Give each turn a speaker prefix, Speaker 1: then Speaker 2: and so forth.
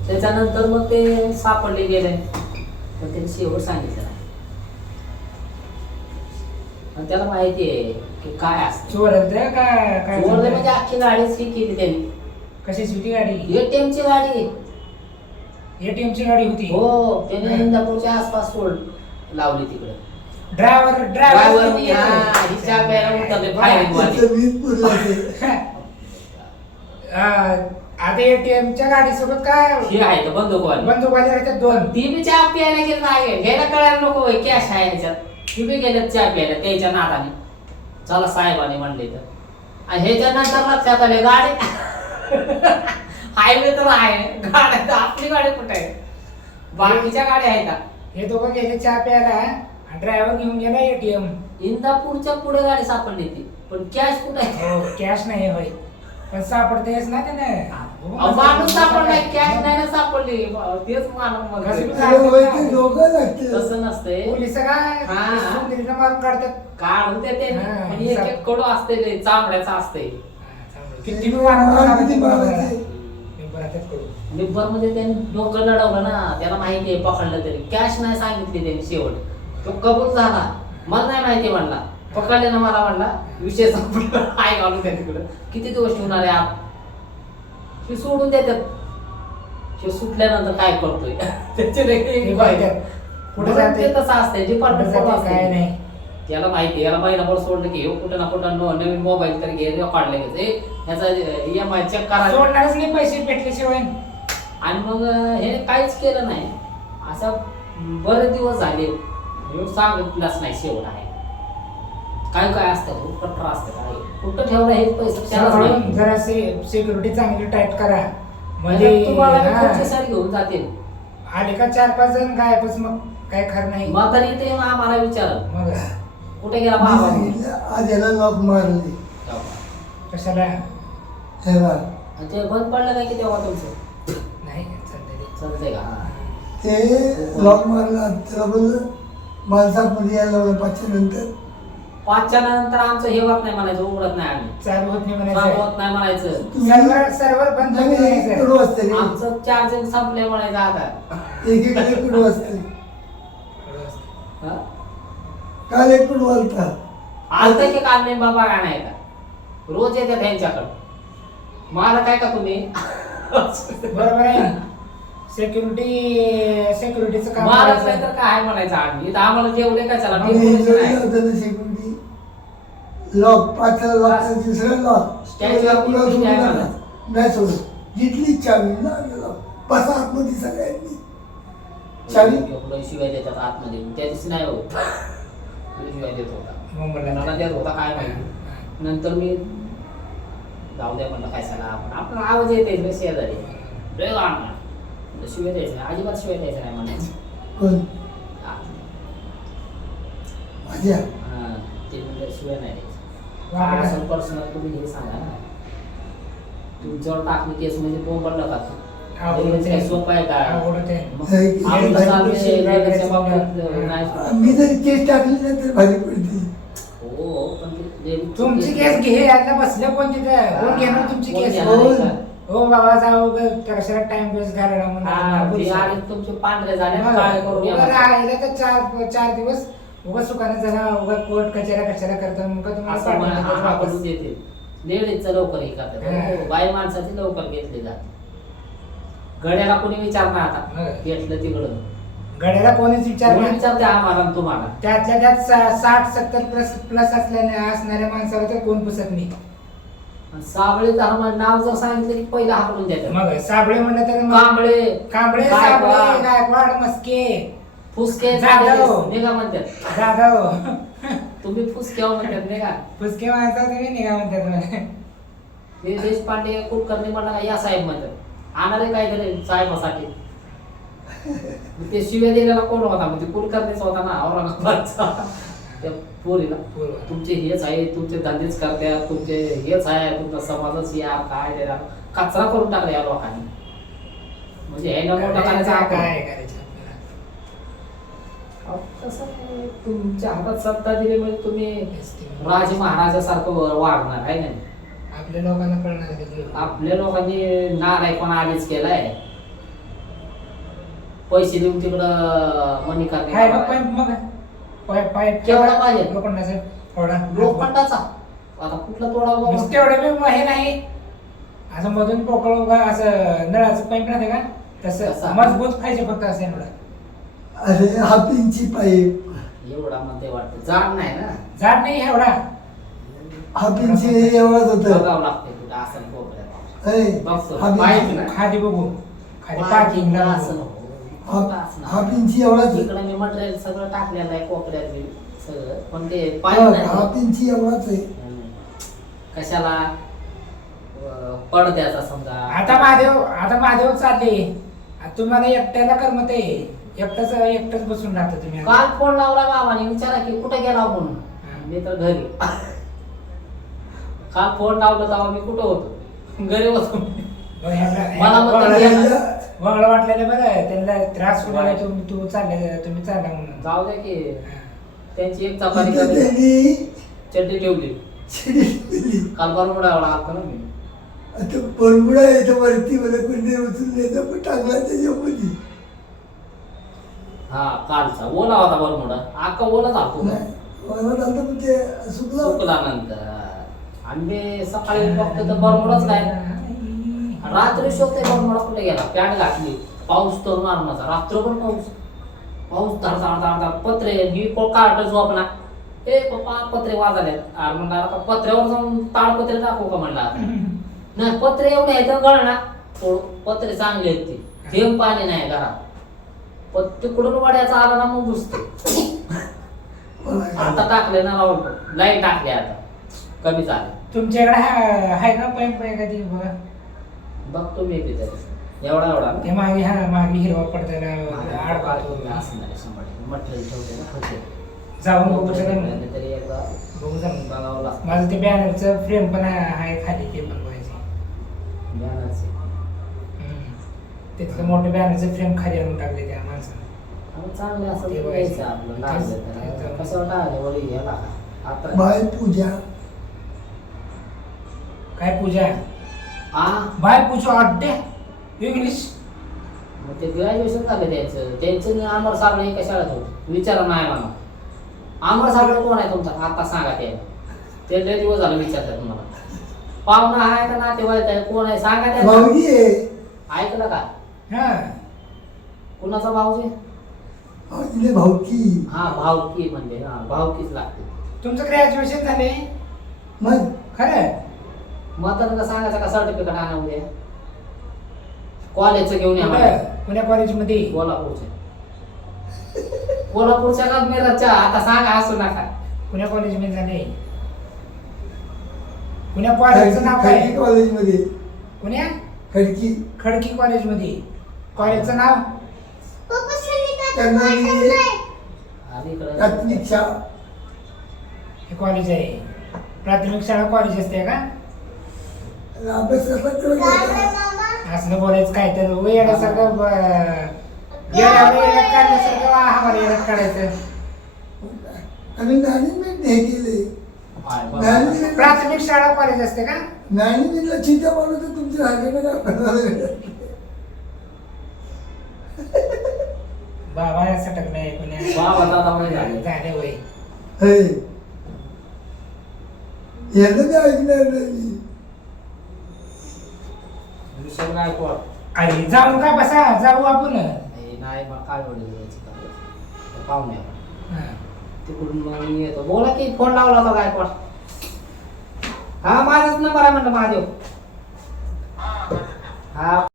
Speaker 1: त्याच्यानंतर मग ते सापडले गेले, पण त्यांनी शेवट सांगितलं नाही. आणि त्याला माहिती आहे की काय असतं
Speaker 2: चोरलं काय काय
Speaker 1: चोरले म्हणजे अख्खी गाडीच ही केली त्यांनी.
Speaker 2: कशाची होती गाडी?
Speaker 1: एटीएमची गाडी.
Speaker 2: एटीएमची गाडी होती.
Speaker 1: हो, त्याने इंदापूरच्या आसपास सोड लावली तिकडे.
Speaker 2: ड्रायव्हर
Speaker 1: हिच्या प्यायला उतरले फायरिंग वाले.
Speaker 2: आता एटीएमच्या गाडी सोबत काय
Speaker 1: हे आहे तर बंदूकवाली.
Speaker 2: बंदूकवाले राहतात दोन.
Speaker 1: ती बी चहा प्यायला गेलं नाही, घ्यायला कळायला नको कॅश आहे ह्याच्यात. ती बी गेल्यात चहा प्यायला त्याच्या नादाने. चला साहेबाने म्हणले तर, आणि ह्याच्या नंतर लक्षात आले गाडी हायवे तर आहे, गाड्या तर आपली गाडी कुठे आहे, बाकीच्या गाड्या आहेत.
Speaker 2: हे दोघं गेले चहा प्यायला, ड्रायव्हर घेऊन गेला एटीएम.
Speaker 1: इंदापूरच्या पुढे गाडी सापडली ती, पण कॅश कुठे आहे?
Speaker 2: कॅश नाही होय, पण सापडतेच ना त्याने.
Speaker 1: माणूस सापडलाय, कॅश नाही ना सापडली. तेच मानव तसं नसतंय.
Speaker 2: पोलिस काय मारून काढतात,
Speaker 1: काढून देते एक एक कडू असते, चांबड्याचा असते.
Speaker 2: किती
Speaker 1: निब्बर मध्ये त्यांनी डोकं लढवलं ना, त्याला माहिती आहे पकडलं तरी. कॅश नाही सांगितली त्यांनी शेवट, तो कबूल झाला. मला नाही माहिती म्हणला, पकडले ना मला म्हणला, विषय संपला. आई घालून त्या तिकडं किती दिवस ठेवणार आहे आप हे सोडून देतात. हे सुटल्यानंतर काय करतोय पुढे जाते. तसं असतंय डिपार्टमेंट
Speaker 2: काय नाही,
Speaker 1: त्याला माहिती, याला महिनाभर सोडलं की कुठं ना कुठं नवीन मोबाईल तरी घे, काढले ह्याचा EMI चेक करा.
Speaker 2: सोडणारच नाही पैसे भेटल्याशिवाय.
Speaker 1: आणि मग हे काहीच केलं नाही. असा बरेच दिवस झाले, सांगितलंच नाही शेवट आहे. काय काय असतं कट्टर असतं, काय कुठं ठेवलं हे पैसे
Speaker 2: जरा सिक्युरिटी चांगली टाईट करा.
Speaker 1: म्हणजे तुम्हाला सारी घेऊन जातील.
Speaker 2: आले का 4-5 जण गायबच, मग काय खरं नाही.
Speaker 1: मग तरी ते आम्हाला विचारलं
Speaker 2: मग
Speaker 1: कुठे गेला बाबा,
Speaker 3: आज याला लॉक मारली
Speaker 2: कशाला
Speaker 1: ते बंद पडलं काय की तेव्हा तुमचं
Speaker 2: नाही
Speaker 1: चालतंय का?
Speaker 3: ते लॉक मारला, त्याला बोललं माणसामध्ये यायला लावलं 5च्या नंतर.
Speaker 1: 5च्या नंतर आमचं हे होत नाही म्हणायचं, उघडत नाही आम्ही,
Speaker 2: चालू होत नाही
Speaker 1: चालू
Speaker 2: म्हणायचं,
Speaker 1: होत नाही म्हणायचं.
Speaker 2: सर्व्हर बंद करायचं.
Speaker 3: कुठं वाजते
Speaker 1: आमचं चार्जिंग संपले म्हणायचं आता.
Speaker 3: एकीकडे कुठं वाजते,
Speaker 1: हा?
Speaker 3: काल एक कुठं वाजता
Speaker 1: आलतं की काल नाही बाबा का नाही का, रोज येतात त्यांच्याकडं. मला काय का तुम्ही
Speaker 2: बरोबर आहे. सिक्युरिटीचं काम
Speaker 1: महाराज नाही तर काय म्हणायचं आम्ही इथं, आम्हाला जेवले काय चला
Speaker 3: सिक्युरिटी लॉक 5ला लॉक, दुसरं लॉक नाही सोडत. जिथली चावी ना बसा आतमध्ये सगळ्यांनी चावी
Speaker 1: शिवाय देतात आतमध्ये, त्या दिवशी नाही होत शिवाय देत होता, मला देत होता काय माहिती. नंतर मी जाऊ द्या म्हणलं काय सांगा, आपण आवाज येते शेजारी शिवाय द्यायचं अजिबात शिवाय द्यायचं नाही म्हणायचं.
Speaker 3: कोण माझ्या
Speaker 1: ते म्हणजे शिवाय नाही द्यायचं. असं पर्सनल तुम्ही हे सांगा ना, तुमच्यावर टाकली केस म्हणजे बोंबडलं का काय सोपं आहे का?
Speaker 3: मी जरी केस टाकली ना तर भारी पडते.
Speaker 1: हो पण
Speaker 2: तुमची केस घे, आता बसलं कोण तिथं, कोण घेणार तुमची केस? हो बाबा जाऊ कशाला टाइम वेस्ट घालायला म्हणून
Speaker 1: तुमचे पांढरे झाले काय करू
Speaker 2: राहिलं तर 4 दिवस उगा सुखाने जरा उगा कोर्ट कचेऱ्या कशाला करतात, मग तुम्हाला
Speaker 1: देते. लेडीजचं लवकर हे करतात, बाई माणसाची लवकर घेतली जाते. गड्याला कोणी विचारणार आता, घेतलं तिकडं
Speaker 2: गड्याला कोणीच
Speaker 1: विचारते आम्हाला तुम्हाला.
Speaker 2: त्यातल्या त्यात 60-70 प्लस असणाऱ्या माणसाला तर कोण पुसत नाही.
Speaker 1: साबळे नाव जर सांगितलं की पहिला हाकलून द्यायचं.
Speaker 2: मग साबळे म्हणलं तर कांबळे साबळे गायकवाड मस्के
Speaker 1: फुसके
Speaker 2: जाधव
Speaker 1: निघा म्हणतात.
Speaker 2: जाधव
Speaker 1: तुम्ही फुसके म्हणतात नाही का,
Speaker 2: फुसके माणसा तुम्ही निघा म्हणतात मला.
Speaker 1: देशपांडे कुलकर्णी म्हणा या साहेब म्हणतात, आणारे काय झाले साहेबासाठी. ते शिव्या दिलेला कोण होता, म्हणजे कुलकर्णीच होता ना औरंगाबादचा. त्या पोरीला तुमचे हेच आहे, तुमचे धंदेच करतात, तुमचे हेच आहे, तुमचा समाजच या काय त्याला कचरा करून टाकला या लोकांनी. म्हणजे हे नमो टाकायचा
Speaker 2: काय करायचं
Speaker 1: कसं तुमच्या हातात सत्ता दिली म्हणजे तुम्ही राजे महाराजासारखं वाढणार आहे ना.
Speaker 2: आपल्या लोकांना कळणार,
Speaker 1: आपल्या लोकांनी नालायकपणा आधीच केलाय. पैसे देऊन तिकडं मनी
Speaker 2: काय
Speaker 1: करणे
Speaker 2: मग पाईप मग पाईप
Speaker 1: केवढा पाहिजे?
Speaker 2: लोखंडाचं थोडा
Speaker 1: लोखंडाचा आता कुठला तोडा बाबा?
Speaker 2: नुसतं एवढं बी हे नाही असं मधून पोकळ उभा असं नळाचं पाईप राहते का तसं
Speaker 1: तसा.
Speaker 2: मजबूत पाहिजे फक्त असं एवढं
Speaker 3: अरे 1/2 इंची पाईप
Speaker 1: एवढा मध्ये वाटतं जाड नाही ना
Speaker 2: जाड नाही एवढा
Speaker 3: 1/2 इंची एवढंच होतं
Speaker 1: बघावं लागते कुठं असं कोपऱ्यात
Speaker 3: ऐ,
Speaker 1: बघतो.
Speaker 3: 1/2
Speaker 1: पाईप
Speaker 3: इंची-
Speaker 1: ना.
Speaker 2: खाली बघू खाली
Speaker 1: असं
Speaker 2: पार्किंगला
Speaker 1: नको. असं नको.
Speaker 3: 1/2 इंची एवढाच आहे.
Speaker 1: इकडे मी मटेरियल सगळं टाकलेलं आहे कोपऱ्यात बी सगळं पण ते
Speaker 3: हो,
Speaker 1: पाईप नाही
Speaker 3: 1/2 इंची एवढाच आहे.
Speaker 1: कशाला पडद्याचा समजा
Speaker 2: आता महादेव चालले आता तुम्हाला एकट्याला करमत आहे एकटाच बसून राहता तुम्ही
Speaker 1: काल फोन लावला बाबाने विचारा की कुठे गेला म्हणून मी तर घरी काल फोन लावला तेव्हा मी कुठं होतो घरी होतो मला म्हणतात
Speaker 2: वगळं वाटलेलं बरं त्यांना त्रास होणार तुम्ही चालला म्हणून
Speaker 1: जाऊ द्या की
Speaker 2: हा.
Speaker 1: त्यांची एक चपाती
Speaker 3: तिथं
Speaker 1: कमी
Speaker 3: त्यांनी
Speaker 1: चटणी ठेवली
Speaker 3: शिडी दिली.
Speaker 1: काल बरोबर आलतो ना मी
Speaker 3: आता बरमुडा येतो वरती मला कोणी उचलून द्यायचा पण टाकला त्याच्यामध्ये
Speaker 1: हा कालचा ओला होता बरमुडा अख्खा ओला झालतो
Speaker 3: नाही, मला नंतर पण ते सुकला
Speaker 1: सुकला नंतर आणि मी सकाळी बघतो तर बरमुडाच नाही रात्री शोधते बरमुडा कुठे गेला पॅन्ट घातली पाऊस तर मारणाचा रात्रभर पाऊस धड धड धड धड पत्रे ही काढत झोपना ए पप्पा पत्रे वाजले म्हणलं आता पत्र्यावर जाऊन ताडपत्रे टाकू का म्हणलं आता नाही पत्रे एवढे आहेत गळ ना पत्रे चांगले आहेत ते थेंब पाणी नाही घरात तिकडून वाड्याचा आला ना मग घुसते आता टाकले ना राहुल लाईट टाकले आता कमी झाले
Speaker 2: तुमच्याकडे आहे का पाईप आहे कधी बघा
Speaker 1: बघतो मी बी तरी एवढा
Speaker 2: ते मागे हिरवा पडताना आड पाहतो
Speaker 1: मटेरियल ठेवते ना होते
Speaker 2: जाऊन बघू शकत
Speaker 1: तरी एकदा
Speaker 2: बघू जाऊन
Speaker 1: बघावं लागतं
Speaker 2: माझं ते बॅनरचं फ्रेम पण आहे खाली ते पण बघायचे
Speaker 1: ज्ञानाचे.
Speaker 2: तिथलं मोठं बॅनरचं फ्रेम खाली आणून टाकले त्या माणसानं
Speaker 1: आणि चांगलं असं
Speaker 2: ते
Speaker 1: द्यायचं
Speaker 2: बघायचं.
Speaker 1: आपलं लागलं तर.
Speaker 2: तेच.
Speaker 1: कशावर टाकले वडी याला आता
Speaker 3: बाय पूजा
Speaker 2: काय पूजा
Speaker 1: हा
Speaker 2: बाय पूजा अड्डे इंग्लिश
Speaker 1: मग ते ग्रॅज्युएशन झालं त्यांचं अमर साबळे एका शाळेत होतं विचारा नाही मला अमर साबळे कोण आहे तुमचा आता सांगा ते लय दिवस झालं विचारतात तुम्हाला पाहुणा आहे का नातेवाईक आहे कोण आहे सांगा त्या
Speaker 3: भाऊजी आहे
Speaker 1: ऐकलं का
Speaker 2: हा
Speaker 1: कुणाचा भाऊजी
Speaker 3: भाऊजीने भाऊकी
Speaker 1: हा भावकी म्हणजे हा भावकीच लागते
Speaker 2: तुमचं ग्रॅज्युएशन झाले
Speaker 3: मग
Speaker 2: खरं
Speaker 1: मतदाराला सांगायचं का सर्टिफिकेट आणा उद्या कॉलेजचं घेऊन या मला.
Speaker 2: कुठं? पुण्या कॉलेजमध्ये
Speaker 1: कोल्हापूरच्या कोल्हापूरच्या का मिरजच्या आता सांगा असू नका
Speaker 2: पुण्या कॉलेजमध्ये झाले पुण्या कॉलेजचं नाव
Speaker 3: खडकी
Speaker 2: काय
Speaker 3: कॉलेजमध्ये
Speaker 2: पुण्या
Speaker 3: खडकी
Speaker 2: खडकी कॉलेजमध्ये कॉलेजचं नाव
Speaker 3: त्यांना मी
Speaker 1: आणि इकडे
Speaker 3: प्राथमिक शाळा
Speaker 2: हे कॉलेज आहे प्राथमिक शाळा कॉलेज असते का
Speaker 3: अभ्यास कसा करत होता?
Speaker 2: असलं बोलायचं काय तर येण्यासारखं येण्यात काढण्यासारखं आम्हाला येण्यात काढायचं
Speaker 3: आम्ही मॅनेजमेंट हे केले मॅनेजमेंट
Speaker 2: प्राथमिक शाळा कॉलेज असते का
Speaker 3: मॅनेजमेंटला चिंता पाडलं तर तुमच्या हाताने काय करणार?
Speaker 2: बाबा सटक नाही पुण्या
Speaker 1: बाबा दादा वय झाले.
Speaker 2: झाले वय
Speaker 3: हे याला मी ऐकणार नाही
Speaker 1: विषय नाही कोण
Speaker 2: आई जाऊन का बसा जाऊ आपण
Speaker 1: नाही मग काय वडील यायची का पाहुणे
Speaker 2: हा.
Speaker 1: तिकडून मग मी येतो बोला की फोन लावला होता गायकवाड हा माझाच नंबर आहे म्हणलं महादेव हा